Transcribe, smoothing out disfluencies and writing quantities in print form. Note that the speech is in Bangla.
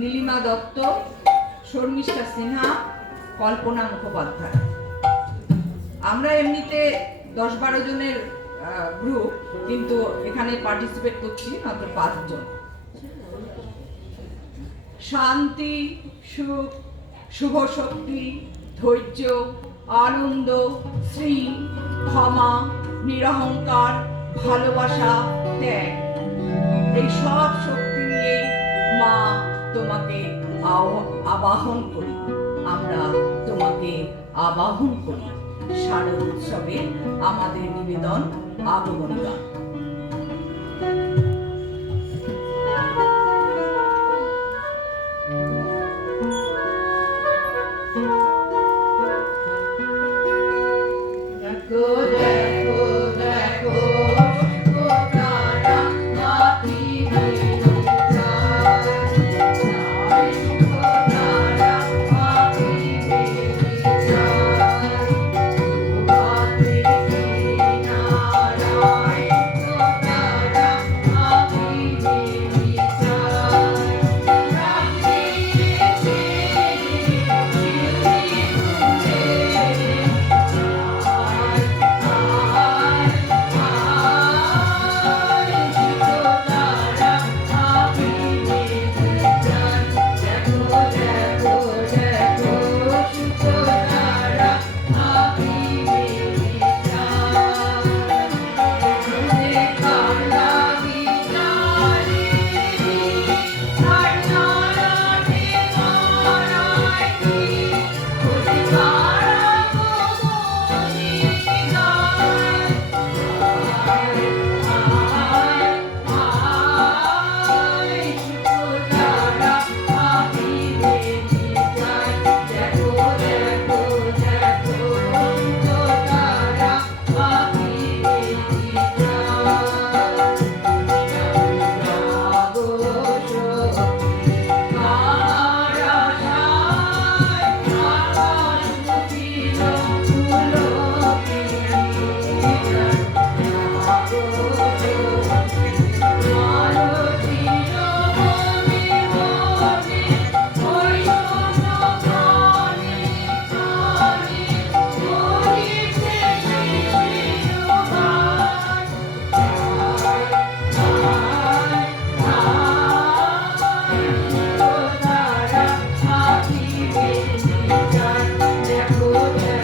নীলিমা দত্ত, শর্মিষ্ঠা সিনহা, কল্পনা মুখোপাধ্যায়। আমরা এমনিতে 10-12 জনের গ্রুপ, কিন্তু এখানে পার্টিসিপেট করছি মাত্র 5 জন। শান্তি, সুখ, শুভ শক্তি, ধৈর্য, আনন্দ, শ্রী, ক্ষমা, নিরহংকার, ভালোবাসা, ত্যাগ, এই সব শক্তি নিয়ে মা তোমাকে আবাহন করি। আমরা তোমাকে আবাহন করি। শারদ উৎসবে আমাদের নিবেদন আগমন গান।